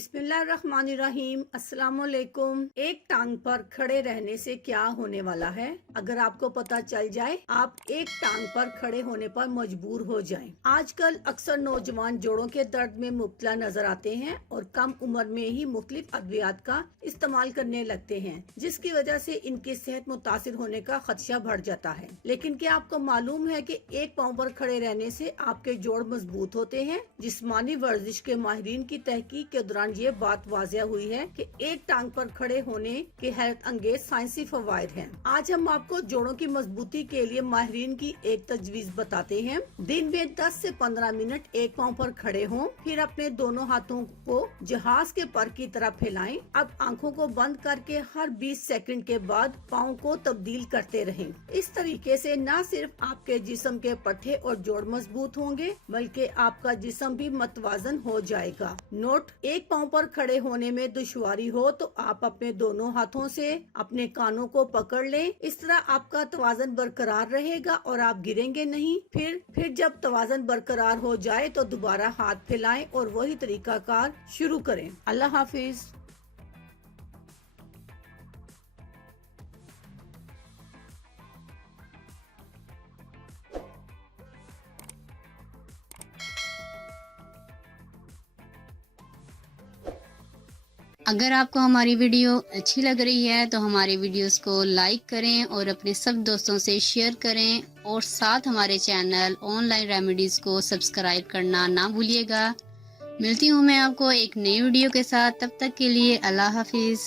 बिस्मिल्लाहिर्रहमानिर्रहीम। अस्सलाम वालेकुम। एक टांग पर खड़े रहने से क्या होने वाला है, अगर आपको पता चल जाए आप एक टांग पर खड़े होने पर मजबूर हो जाएं। आजकल अक्सर नौजवान जोड़ों के दर्द में मुब्तला नजर आते हैं और कम उम्र में ही मुख्तलिफ अद्वियात का इस्तेमाल करने लगते हैं, जिसकी वजह से इनकी सेहत मुतासिर होने का खदशा बढ़ जाता है। लेकिन क्या आपको मालूम है कि एक पाँव पर खड़े रहने से आपके जोड़ मजबूत होते हैं? जिस्मानी वर्जिश के माहिरीन की तहकीक के दौरान ये बात वाज़िया हुई है कि एक टांग पर खड़े होने के हैरत अंगेज साइंसी फवायद हैं। आज हम आपको जोड़ों की मजबूती के लिए माहिरीन की एक तजवीज बताते हैं। दिन में 10 से 15 मिनट एक पाँव पर खड़े हों, फिर अपने दोनों हाथों को जहाज के पर की तरह फैलाएं। अब आंखों को बंद करके हर 20 सेकंड के बाद पाँव को तब्दील करते रहें। इस तरीके से न सिर्फ आपके जिस्म के पट्टे और जोड़ मजबूत होंगे, बल्कि आपका जिस्म भी मतवाजन हो जाएगा। नोट: एक पाँव पर खड़े होने में दुश्वारी हो तो आप अपने दोनों हाथों से अपने कानों को पकड़ लें। इस तरह आपका तवाज़न बरकरार रहेगा और आप गिरेंगे नहीं। फिर जब तवाज़न बरकरार हो जाए तो दोबारा हाथ फैलाएं और वही तरीकाकार शुरू करें। अल्लाह हाफिज। अगर आपको हमारी वीडियो अच्छी लग रही है तो हमारे वीडियोस को लाइक करें और अपने सब दोस्तों से शेयर करें और साथ हमारे चैनल ऑनलाइन रेमेडीज को सब्सक्राइब करना ना भूलिएगा। मिलती हूँ मैं आपको एक नई वीडियो के साथ, तब तक के लिए अल्लाह हाफिज।